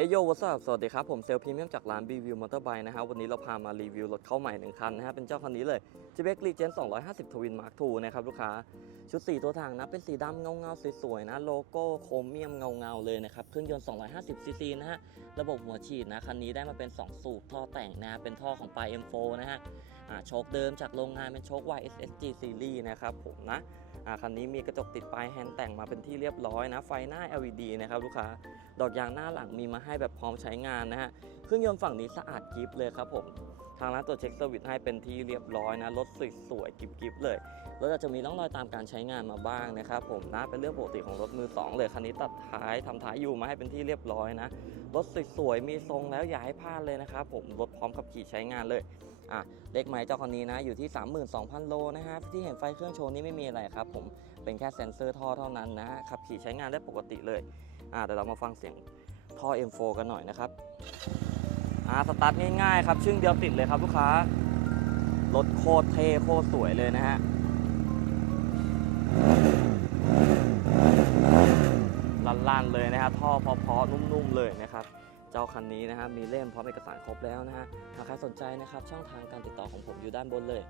เอโยวัสดุสวัสดีครับ ผมเซลพรีเมียมจากร้าน b ีวิวมอเตอร์ไบค์นะฮะวันนี้เราพามารีวิวรถเข้าใหม่หนึ่งคันนะฮะเป็นเจ้าคันนี้เลย j b e k l e g e n 250 Twin Mark II นะครับลูกค้า ชุดสีตัวถังนะ เป็นสีดำเงาเงาสวยๆนะ โลโก้โครเมียมเงาเงาเลยนะครับ เครื่องยนต์ 250 ซีซีนะฮะ ระบบหัวฉีดนะ คันนี้ได้มาเป็น 2 สูบท่อแต่งนะเป็นท่อของปลาย M4 นะฮะโชคเดิมจากโรงงานเป็นโชค YSSG Series นะครับผมนะ คันนี้มีกระจกติดปลายแฮนด์แต่งมาเป็นที่เรียบร้อยนะ ไฟหน้า LED นะครับลูกค้า ดอกยางหน้าหลังมีมาให้แบบพร้อมใช้งานนะฮะ เครื่องยนต์ฝั่งนี้สะอาดกิฟเลยครับผม ทางร้านตรวจเช็คเซอร์วิสให้เป็นที่เรียบร้อยนะ รถสวยๆกิฟๆเลย รถอาจจะมีร่องรอยตามการใช้งานมาบ้างนะครับผมนะ เป็นเรื่องปกติของรถมือสองเลย คันนี้ตัดท้ายทำท้ายอยู่มาให้เป็นที่เรียบร้อยนะ รถสวยๆมีทรงแล้วอย่าให้พลาดเลยนะครับผม รถพร้อมขับขี่ใช้งานเลย อะเลขไมล์เจ้าคันนี้นะอยู่ที่ 32,000 โลนะฮะที่เห็นไฟเครื่องโชว์นี่ไม่มีอะไรครับผมเป็นแค่เซ็นเซอร์ท่อเท่านั้นนะขับขี่ใช้งานได้ปกติเลยอะเดี๋ยวเรามาฟังเสียงท่อ M4 กันหน่อยนะครับอ่าสตาร์ทง่ายๆครับชึ่งเดียวติดเลยครับลูกค้ารถโคตรเท่โคตรสวยเลยนะฮะลั่นๆเลยนะฮะท่อเพอๆนุ่มๆเลยนะครับ เจ้าคันนี้นะครับมีเล่มพร้อมเอกสารครบแล้วนะฮะหากใครสนใจนะครับช่องทางการติดต่อของผมอยู่ด้านบนเลย